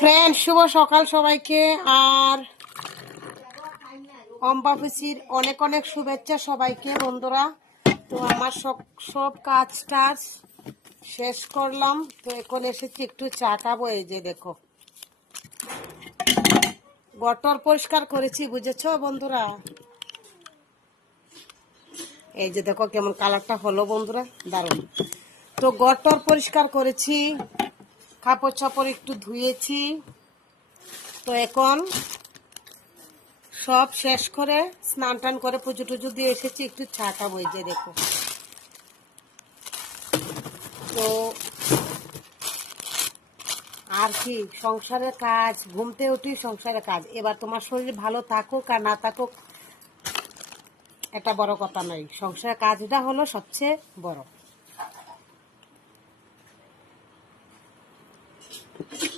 Friend শুভ সকাল সবাইকে। আর অম্বাফিসির অনেক অনেক শুভেচ্ছা সবাইকে, বন্ধুরা। তো আমার সব সব কাজ টাজ শেষ করলাম। তো এখন এসেছি একটু চা খাব, এই যে দেখো। গটর পরিষ্কার করেছি, বুঝেছ বন্ধুরা? এই যে দেখো কেমন কালারটা হলো বন্ধুরা, দারুণ। তো গটর পরিষ্কার করেছি। কাপড় চাপড় একটু ধুয়েছি। তো এখন সব শেষ করে স্নান টান করে পুজো টুজো দিয়ে এসেছি, একটু চা খাব এই যে দেখো। তো আর কি, সংসারের কাজ ঘুমতে উঠি সংসারের কাজ। এবার তোমার শরীর ভালো থাকুক আর না থাকুক, এটা বড় কথা নয়। সংসারের কাজটা হলো সবচেয়ে বড়। Thank you.